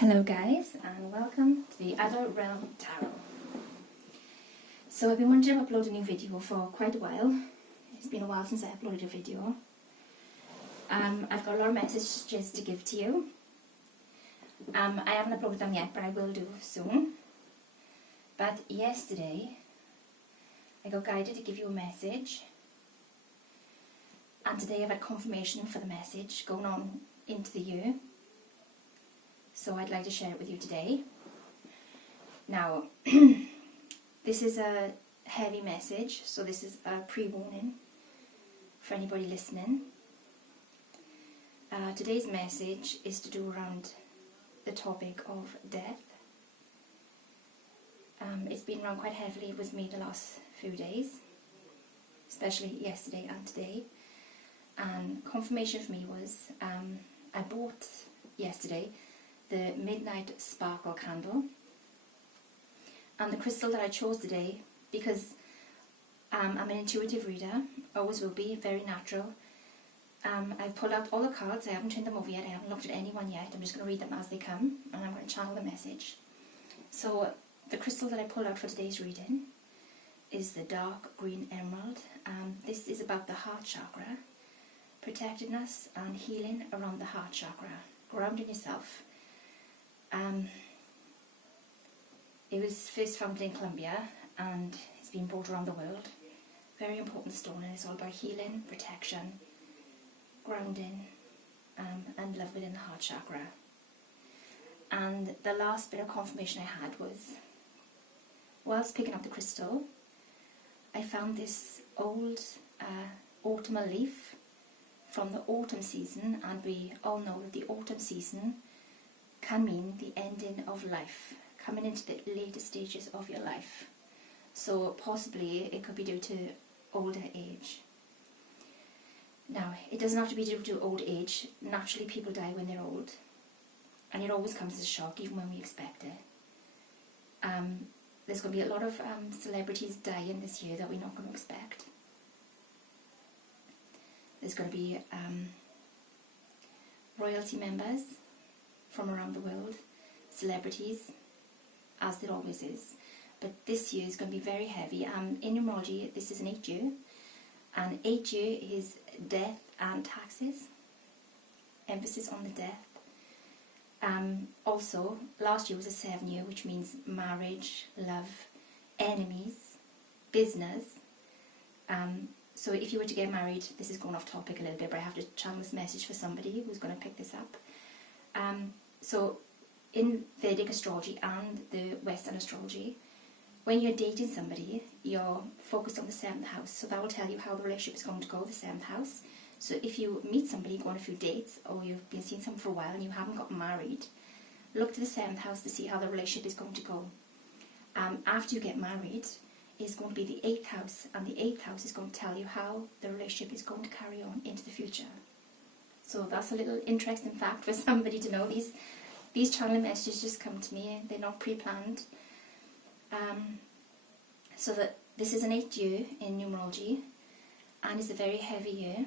Hello guys, and welcome to the Adult Realm Tarot. So I've been wanting to upload a new video for quite a while. It's been a while since I uploaded a video. I've got a lot of messages to give to you. I haven't uploaded them yet, but I will do soon. But yesterday, I got guided to give you a message. And today I've had confirmation for the message going on into the year. So I'd like to share it with you today. Now, this is a heavy message, so this is a pre-warning for anybody listening. Today's message is to do around the topic of death. It's been around quite heavily with me the last few days, especially yesterday and today. And confirmation for me was, I bought yesterday the Midnight Sparkle candle, and the crystal that I chose today, because I'm an intuitive reader, always will be, very natural. I've pulled out all the cards. I haven't turned them over yet, I haven't looked at any one yet. I'm just going to read them as they come, and I'm going to channel the message. So the crystal that I pulled out for today's reading is the dark green emerald. This is about the heart chakra, protectedness and healing around the heart chakra, grounding yourself. It was first found in Colombia and it's been brought around the world. Very important stone, and it's all about healing, protection, grounding, and love within the heart chakra. And the last bit of confirmation I had was, whilst picking up the crystal, I found this old autumnal leaf from the autumn season, and we all know that the autumn season can mean the ending of life, coming into the later stages of your life. So possibly it could be due to older age. Now, it doesn't have to be due to old age. Naturally, people die when they're old, and it always comes as a shock, even when we expect it. There's going to be a lot of celebrities dying this year that we're not going to expect. There's going to be royalty members from around the world, celebrities, as there always is. But this year is going to be very heavy. In numerology, this is an 8 year, and 8 year is death and taxes. Emphasis on the death. Also, last year was a 7 year, which means marriage, love, enemies, business. So if you were to get married, this is going off topic a little bit, but I have to channel this message for somebody who's going to pick this up. So in Vedic astrology and the Western astrology, when you're dating somebody, you're focused on the 7th house. So that will tell you how the relationship is going to go, the 7th house. So if you meet somebody, go on a few dates, or you've been seeing someone for a while and you haven't gotten married, look to the 7th house to see how the relationship is going to go. After you get married, is going to be the 8th house, and the 8th house is going to tell you how the relationship is going to carry on into the future. So that's a little interesting fact for somebody to know. These channeling messages just come to me, they're not pre-planned. So that this is an 8 year in numerology, and it's a very heavy year.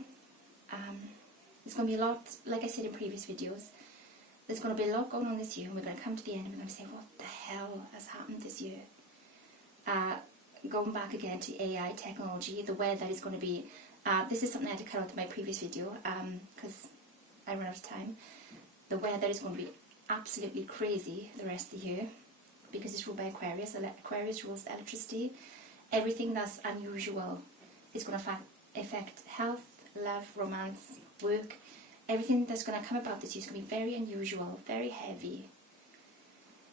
There's going to be a lot, like I said in previous videos, there's going to be a lot going on this year, and we're going to come to the end and we're going to say, what the hell has happened this year? Going back again to AI technology, the weather is going to be, this is something I had to cut out in my previous video because I ran out of time. The weather is going to be absolutely crazy the rest of the year because it's ruled by Aquarius. Aquarius rules electricity. Everything that's unusual is going to affect health, love, romance, work. Everything that's going to come about this year is going to be very unusual, very heavy.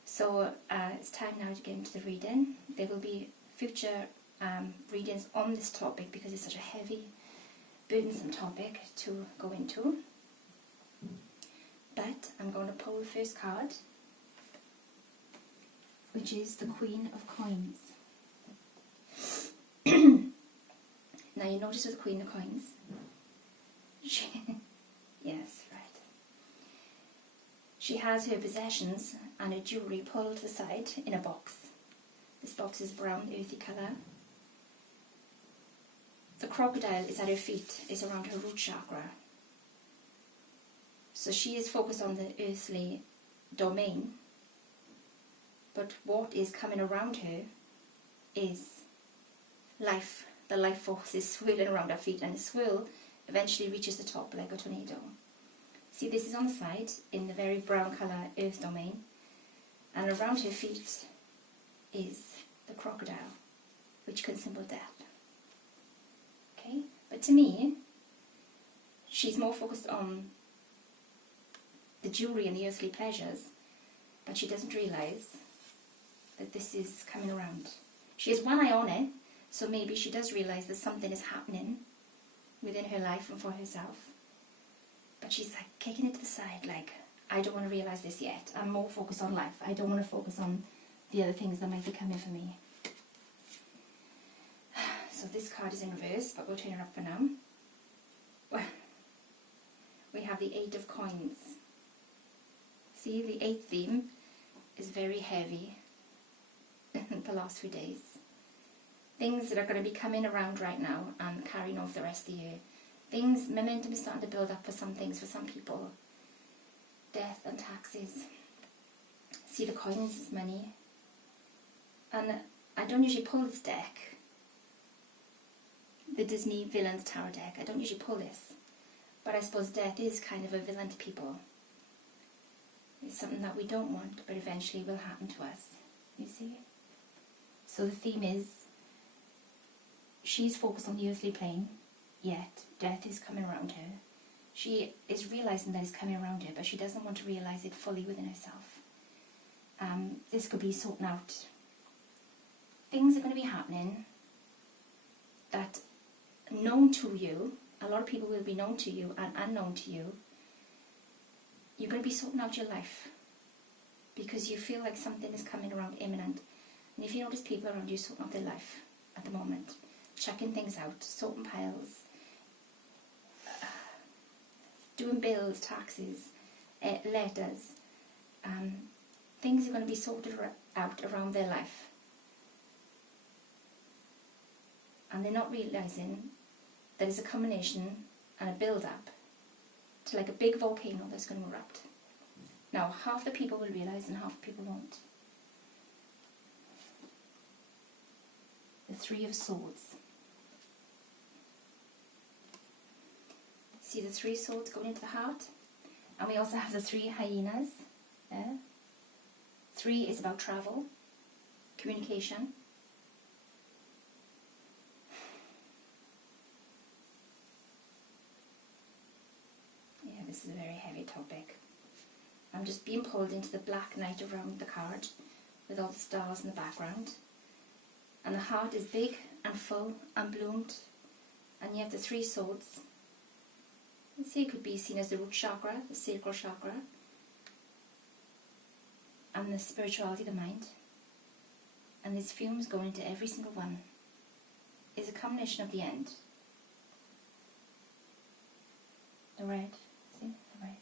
So it's time now to get into the reading. There will be future readings on this topic because it's such a heavy, burdensome topic to go into. But I'm going to pull the first card, which is the Queen of Coins. Now you notice with the Queen of Coins, yes, right. She has her possessions and her jewellery pulled to the side in a box. This box is brown, earthy colour. The crocodile is at her feet, is around her root chakra. So she is focused on the earthly domain, but what is coming around her is life. The life force is swirling around her feet, and the swirl eventually reaches the top like a tornado. See, this is on the side in the very brown colour earth domain, and around her feet is the crocodile, which can symbol death. Okay, but to me, she's more focused on the jewellery and the earthly pleasures, but she doesn't realise that this is coming around. She has one eye on it, so maybe she does realise that something is happening within her life and for herself. But she's like kicking it to the side, like, I don't want to realise this yet. I'm more focused on life. I don't want to focus on the other things that might be coming for me. So this card is in reverse, but we'll turn it up for now. Well, we have the 8 of coins. See, the 8th theme is very heavy the last few days. Things that are going to be coming around right now and carrying on for the rest of the year. Things, momentum is starting to build up for some things, for some people. Death and taxes. See, the coins is money. And I don't usually pull this deck, the Disney Villains Tarot deck. I don't usually pull this. But I suppose death is kind of a villain to people. It's something that we don't want, but eventually will happen to us. You see? So the theme is, she's focused on the earthly plane, yet death is coming around her. She is realising that it's coming around her, but she doesn't want to realise it fully within herself. This could be sorting out. Things are going to be happening that, known to you, a lot of people will be known to you and unknown to you. You're going to be sorting out your life because you feel like something is coming around imminent. And if you notice people around you sorting out their life at the moment, checking things out, sorting piles, doing bills, taxes, letters, things are going to be sorted out around their life. And they're not realising that it's a combination and a build-up to like a big volcano that's going to erupt. Now, half the people will realise and half the people won't. The 3 of Swords. See the 3 swords going into the heart? And we also have the 3 hyenas. Yeah? 3 is about travel, communication. Yeah, this is a very heavy topic. I'm just being pulled into the black night around the card with all the stars in the background. And the heart is big and full and bloomed. And you have the 3 swords. You see, it could be seen as the root chakra, the sacral chakra, and the spirituality of the mind. And these fumes going into every single one is a combination of the end. The red, see, the red.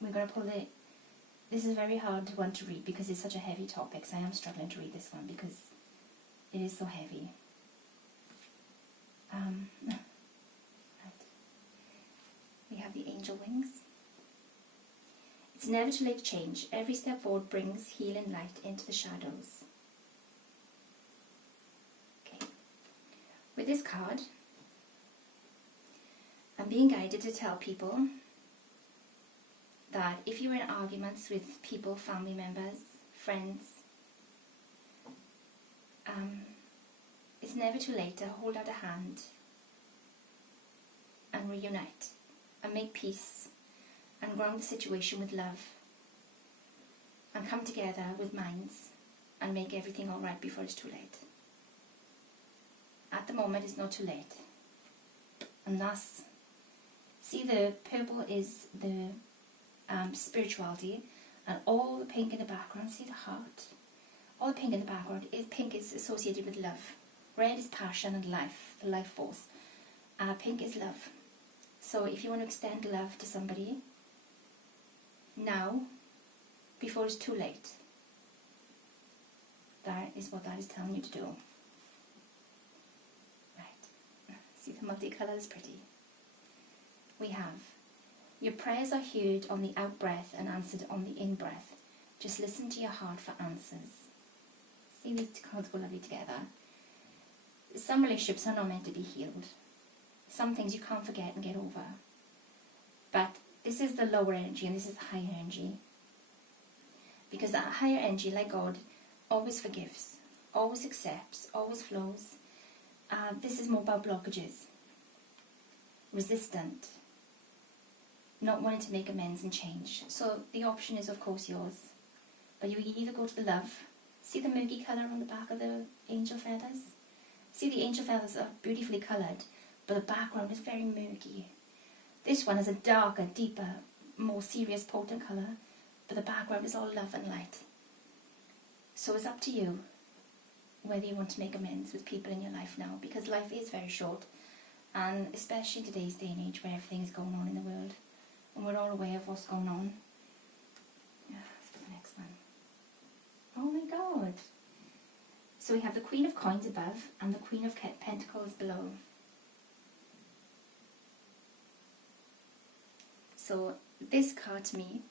We're going to pull the... This is a very hard one to read because it's such a heavy topic, so I am struggling to read this one because it is so heavy. Right. We have the angel wings. It's never too late to change. Every step forward brings healing light into the shadows. Okay. With this card, I'm being guided to tell people that if you're in arguments with people, family members, friends, it's never too late to hold out a hand and reunite and make peace and ground the situation with love and come together with minds and make everything alright before it's too late. At the moment it's not too late. And thus, see, the purple is the spirituality, and all the pink in the background, see the heart? All the pink in the background, pink is associated with love. Red is passion and life, the life force. Pink is love. So if you want to extend love to somebody, now, before it's too late, that is what that is telling you to do. Right. See, the multicolour is pretty. we have, your prayers are heard on the out-breath and answered on the in-breath. Just listen to your heart for answers. See, these cards go lovely together. Some relationships are not meant to be healed. Some things you can't forget and get over. But this is the lower energy and this is the higher energy. Because that higher energy, like God, always forgives, always accepts, always flows. This is more about blockages. Resistant. Not wanting to make amends and change. So the option is of course yours. But you either go to the love. See the murky colour on the back of the angel feathers? See, the angel feathers are beautifully coloured, but the background is very murky. This one has a darker, deeper, more serious, potent colour, but the background is all love and light. So it's up to you whether you want to make amends with people in your life now, because life is very short, and especially in today's day and age where everything is going on in the world, and we're all aware of what's going on. Let's do the next one. Oh my God. So we have the Queen of Coins above and the Queen of Pentacles below. So this card to me,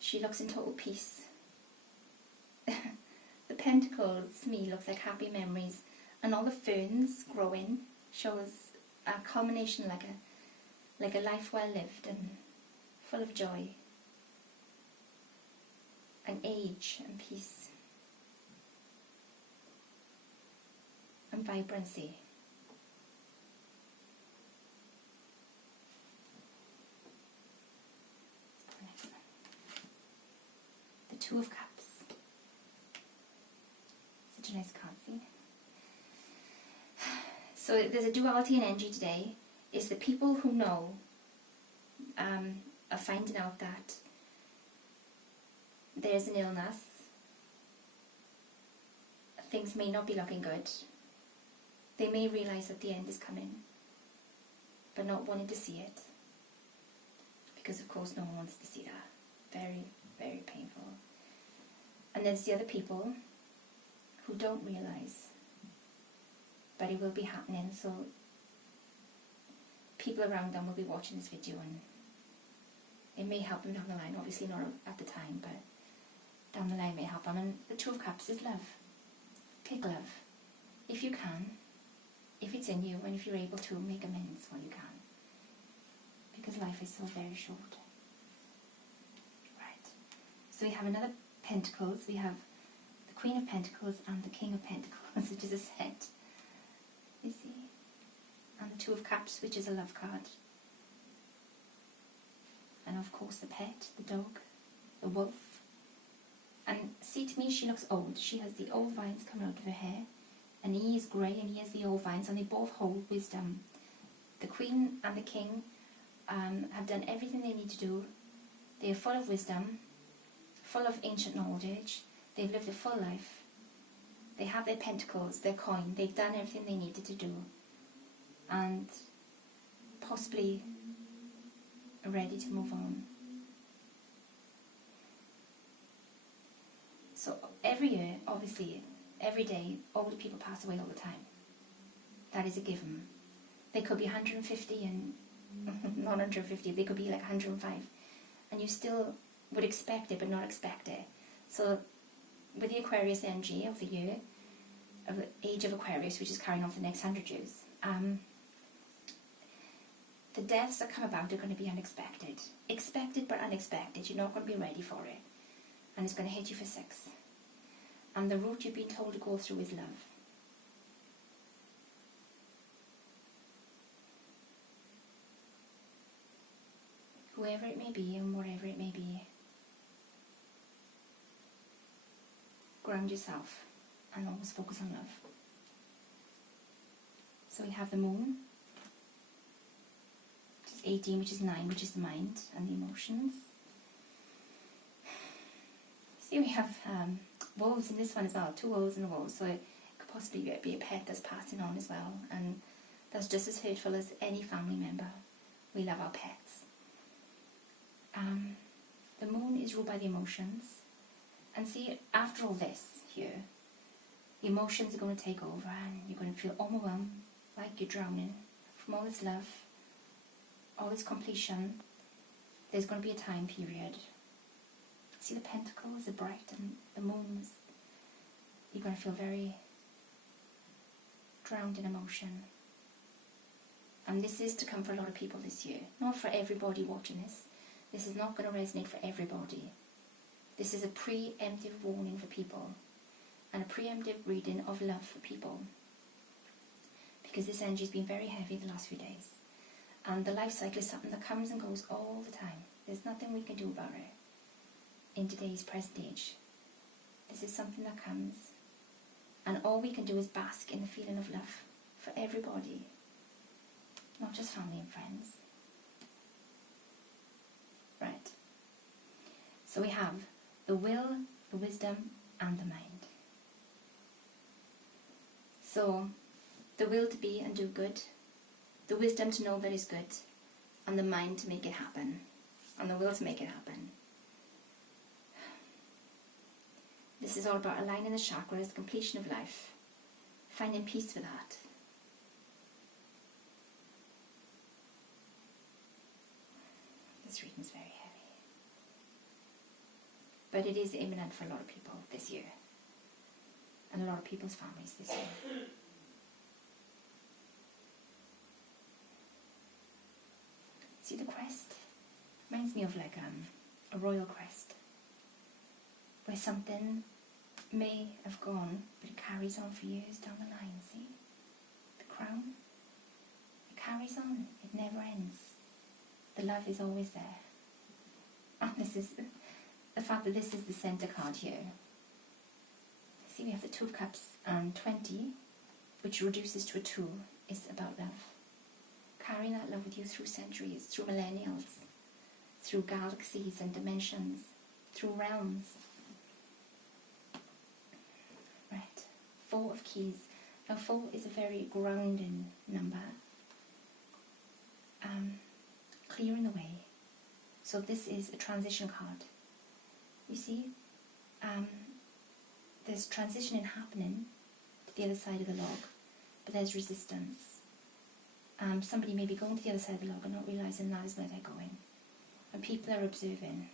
she looks in total peace. The Pentacles to me looks like happy memories, and all the ferns growing shows a culmination, like a life well lived and full of joy and age and peace and vibrancy. The Two of Cups. Such a nice card, see? So there's a duality in energy today. Is the people who know are finding out that there's an illness, things may not be looking good. They may realise that the end is coming, but not wanting to see it. Because of course no one wants to see that. Very, very painful. And there's the other people who don't realise, but it will be happening, so people around them will be watching this video and it may help them down the line. Obviously not at the time, but down the line may help them. And the Two of Cups is love. Take love. If you can, if it's in you, and if you're able to, make amends while you can. Because life is so very short. Right. So we have another Pentacles. We have the Queen of Pentacles and the King of Pentacles, which is a set. You see? And the Two of Cups, which is a love card. And of course the pet, the dog, the wolf. And see, to me she looks old. She has the old vines coming out of her hair, and he is grey and he has the old vines, and they both hold wisdom. The Queen and the King have done everything they need to do. They are full of wisdom, full of ancient knowledge. They've lived a full life. They have their pentacles, their coin. They've done everything they needed to do. And possibly are ready to move on. So every year, obviously, every day, older people pass away all the time. That is a given. They could be 150 and not 150, they could be like 105. And you still would expect it, but not expect it. So with the Aquarius energy of the year, of the age of Aquarius, which is carrying on for the next 100 years, the deaths that come about are going to be unexpected. Expected but unexpected. You're not going to be ready for it. And it's going to hit you for 6. And the route you've been told to go through is love. Whoever it may be and whatever it may be, ground yourself and always focus on love. So we have the Moon, which is 18, which is 9, which is the mind and the emotions. See, we have wolves in this one as well, 2 wolves and a wolf, so it could possibly be a pet that's passing on as well, and that's just as hurtful as any family member. We love our pets. The Moon is ruled by the emotions, and see, after all this here, the emotions are going to take over and you're going to feel overwhelmed, like you're drowning, from all this love, all this completion, there's going to be a time period. See the pentacles are bright and the moons. You're going to feel very drowned in emotion. And this is to come for a lot of people this year. Not for everybody watching this. This is not going to resonate for everybody. This is a preemptive warning for people. And a preemptive reading of love for people. Because this energy has been very heavy the last few days. And the life cycle is something that comes and goes all the time. There's nothing we can do about it in today's present age. This is something that comes. And all we can do is bask in the feeling of love for everybody. Not just family and friends. Right. So we have the will, the wisdom, and the mind. So, the will to be and do good, the wisdom to know that is good, and the mind to make it happen, and the will to make it happen. This is all about aligning the chakras, the completion of life, finding peace with that. This reading is very heavy. But it is imminent for a lot of people this year. And a lot of people's families this year. See the crest? Reminds me of like a royal crest. Where something may have gone, but it carries on for years down the line, see? The crown? It carries on. It never ends. The love is always there. And this is the fact that this is the centre card here. See, we have the Two of Cups and 20, which reduces to a 2, is about love. Carrying that love with you through centuries, through millennials, through galaxies and dimensions, through realms. Right. 4 of Keys. Now 4 is a very grounding number. Clearing the way. So this is a transition card. You see? There's transitioning happening to the other side of the log, but there's resistance. Somebody may be going to the other side of the log and not realising that is where they're going. And people are observing.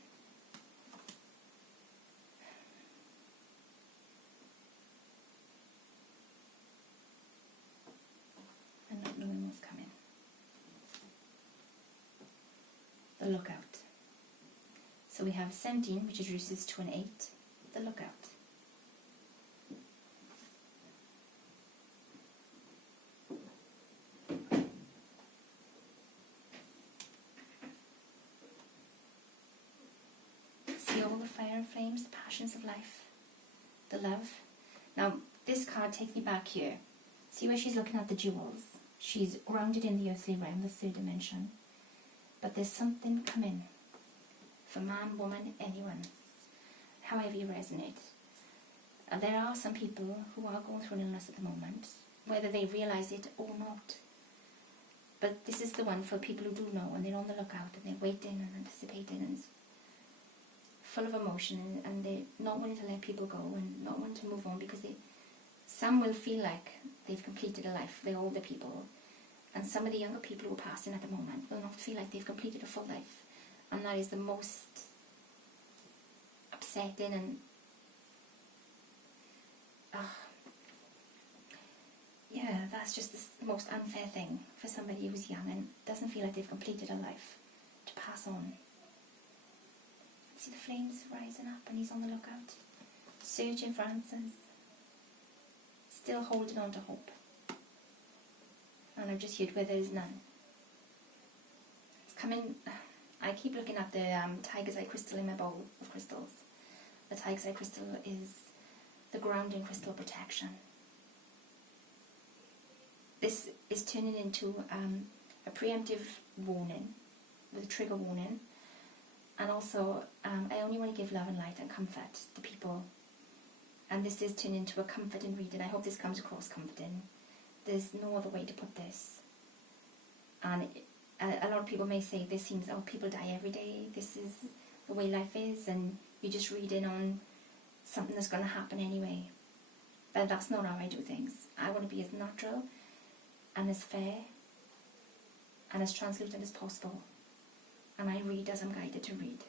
And not knowing what's coming. The lookout. So we have 17, which reduces to an 8. The lookout. See all the fire and flames, the passions of life, the love. Now, this card takes me back here. See where she's looking at the jewels? She's grounded in the earthly realm, the 3rd dimension. But there's something coming. For man, woman, anyone. However you resonate. There are some people who are going through an illness at the moment, whether they realise it or not. But this is the one for people who do know, and they're on the lookout, and they're waiting and anticipating, and full of emotion, and they're not wanting to let people go, and not wanting to move on, because some will feel like they've completed a life, the older people, and some of the younger people who are passing at the moment will not feel like they've completed a full life. And that is the most upsetting and yeah, that's just the most unfair thing for somebody who's young and doesn't feel like they've completed a life to pass on. See the flames rising up, and he's on the lookout, searching for answers, still holding on to hope. And I've just heard where there is none. It's coming. I keep looking at the tiger's eye crystal in my bowl of crystals. The tiger's eye crystal is the grounding crystal protection. This is turning into a preemptive warning, with a trigger warning. And also, I only want to give love and light and comfort to people. And this is turning into a comforting reading. I hope this comes across comforting. There's no other way to put this. And a lot of people may say this seems, oh, people die every day, this is the way life is, and you're just reading on something that's going to happen anyway. But that's not how I do things. I want to be as natural and as fair and as translucent as possible. And I read as I'm guided to read.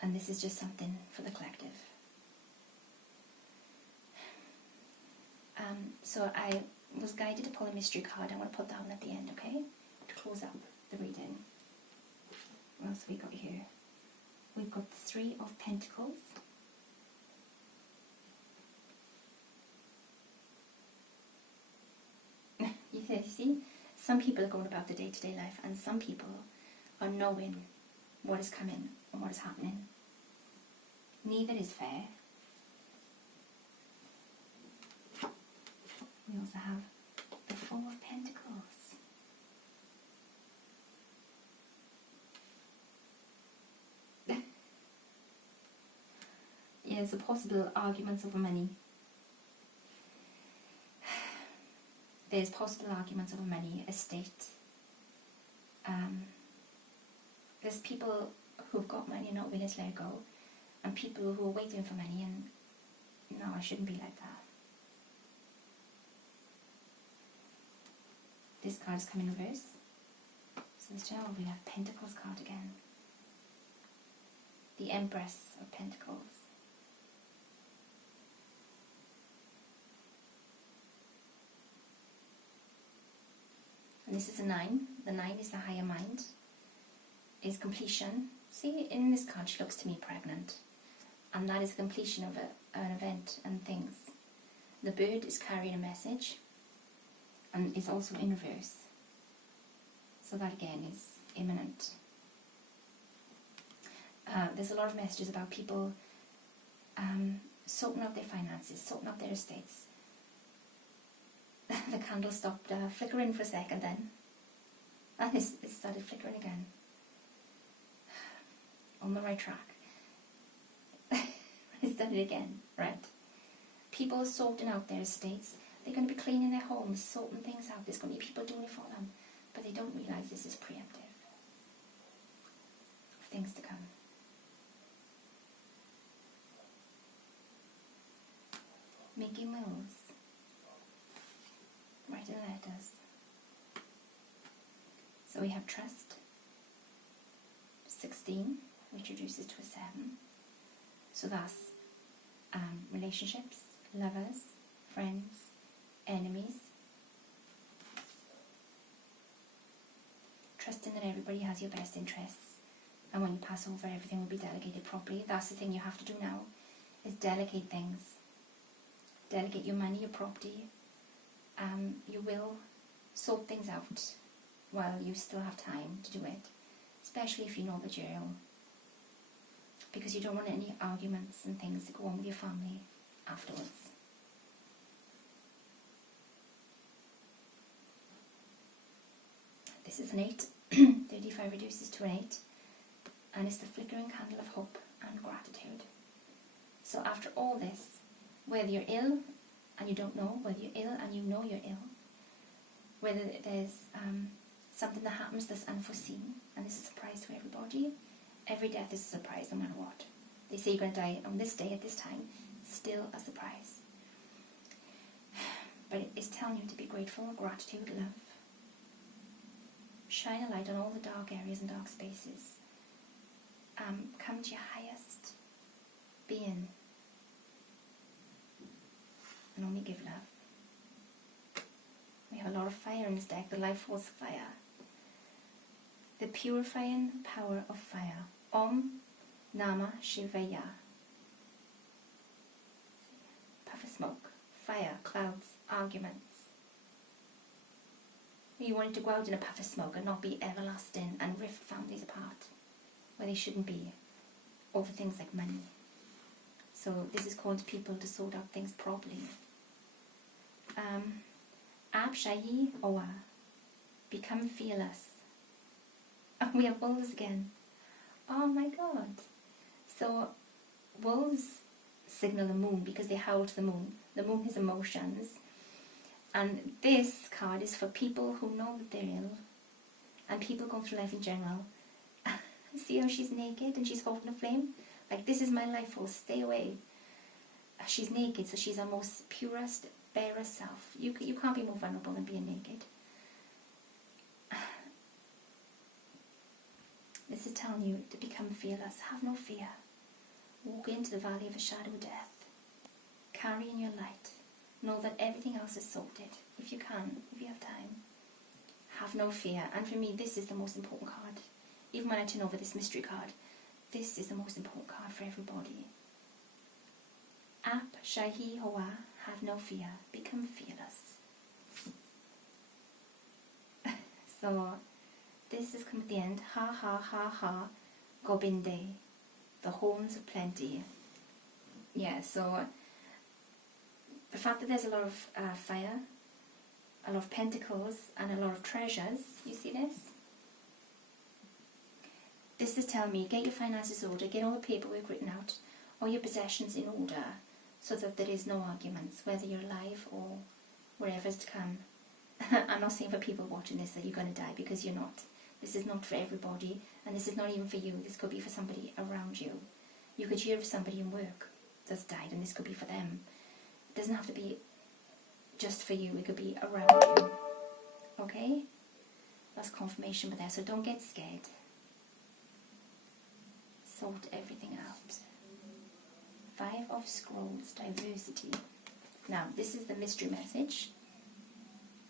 And this is just something for the collective. So I was guided to pull a mystery card. I want to put that one at the end, okay? To close up the reading. What else have we got here? We've got the Three of Pentacles. You see, some people are going about the day-to-day life, and some people are knowing what is coming and what is happening. Neither is fair. We also have the Four of Pentacles. Yeah, so possible arguments over money. There's possible arguments over money, estate. There's people who've got money and not willing to let it go, and people who are waiting for money and, no, I shouldn't be like that. This card is coming in reverse. So this time we have Pentacles card again. The Empress of Pentacles. And this is a 9. The 9 is the higher mind. Is completion. See, in this card she looks to me pregnant. And that is completion of an event and things. The bird is carrying a message. And is also in reverse. So that again is imminent. There's a lot of messages about people sorting out their finances, sorting out their estates. The candle stopped flickering for a second then. And it started flickering again. On the right track. It's done it again. Right. People sorting out their estates. They're going to be cleaning their homes, sorting things out. There's going to be people doing it for them. But they don't realise this is preemptive of things to come. Making wills. Writing letters. So we have trust. 16, which reduces to a 7. So that's relationships, lovers, friends, enemies. Trusting that everybody has your best interests, and when you pass over, everything will be delegated properly. That's the thing you have to do now, is delegate things. Delegate your money, your property. You will sort things out while you still have time to do it, especially if you know that you're ill, because you don't want any arguments and things to go on with your family afterwards. This is an 8. 35 reduces to an 8, and it's the flickering candle of hope and gratitude. So after all this, whether you're ill and you don't know, whether you're ill and you know you're ill, whether there's something that happens that's unforeseen, and this is a surprise to everybody. Every death is a surprise no matter what. They say you're going to die on this day at this time, still a surprise. But it's telling you to be grateful, gratitude, love. Shine a light on all the dark areas and dark spaces. Come to your highest being and only give love. We have a lot of fire in this deck, the life force fire. The purifying power of fire. Om Namah Shivaya. Puff of smoke, fire, clouds, arguments. You want it to go out in a puff of smoke and not be everlasting and rift families apart where they shouldn't be over things like money. So this is called people to sort out things properly. Abshayi Oa. Become fearless. Oh, we have wolves again. Oh my god. So wolves signal the moon because they howl to the moon. The moon has emotions. And this card is for people who know that they're ill and people going through life in general. See how she's naked and she's holding a flame? Like, this is my life force, stay away. She's naked, so she's her most purest, barest self. You can't be more vulnerable than being naked. This is telling you to become fearless. Have no fear. Walk into the valley of the shadow of death. Carry in your light. Know that everything else is sorted. If you can, if you have time. Have no fear. And for me, this is the most important card. Even when I turn over this mystery card, this is the most important card for everybody. Ap Shahi Hoa, have no fear. Become fearless. So, this has come at the end. Ha ha ha ha. Gobinde. The horns of plenty. Yeah, so the fact that there's a lot of fire, a lot of pentacles, and a lot of treasures, you see this? This is telling me, get your finances in order, get all the paperwork written out, all your possessions in order, so that there is no arguments, whether you're alive or wherever's to come. I'm not saying for people watching this that you're going to die, because you're not. This is not for everybody, and this is not even for you. This could be for somebody around you. You could hear of somebody in work that's died, and this could be for them. It doesn't have to be just for you. It could be around you. Okay? That's confirmation with that. So don't get scared. Sort everything out. 5 of Scrolls, diversity. Now, this is the mystery message.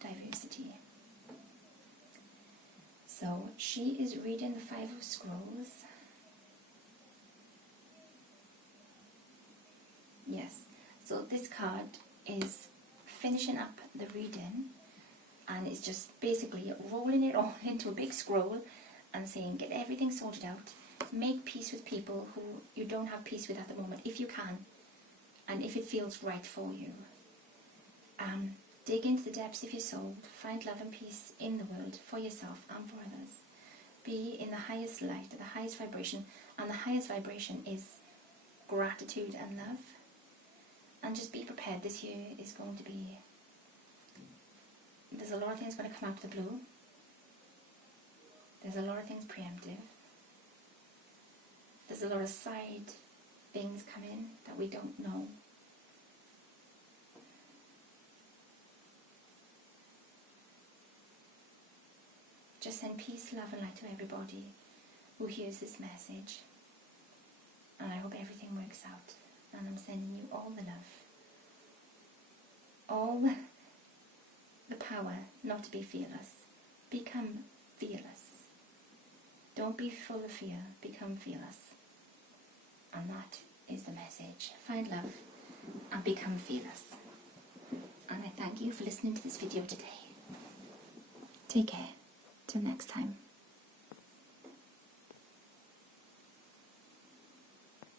Diversity. So, she is reading the 5 of Scrolls. Yes. So this card is finishing up the reading, and it's just basically rolling it all into a big scroll and saying, get everything sorted out. Make peace with people who you don't have peace with at the moment, if you can, and if it feels right for you. Dig into the depths of your soul. Find love and peace in the world, for yourself and for others. Be in the highest light, the highest vibration, and the highest vibration is gratitude and love. And just be prepared. This year is going to be... There's a lot of things going to come out of the blue. There's a lot of things preemptive. There's a lot of side things come in that we don't know. Just send peace, love and light to everybody who hears this message. And I hope everything works out. And I'm sending you all the love. All the power not to be fearless. Become fearless. Don't be full of fear. Become fearless. And that is the message. Find love and become fearless. And I thank you for listening to this video today. Take care. Till next time.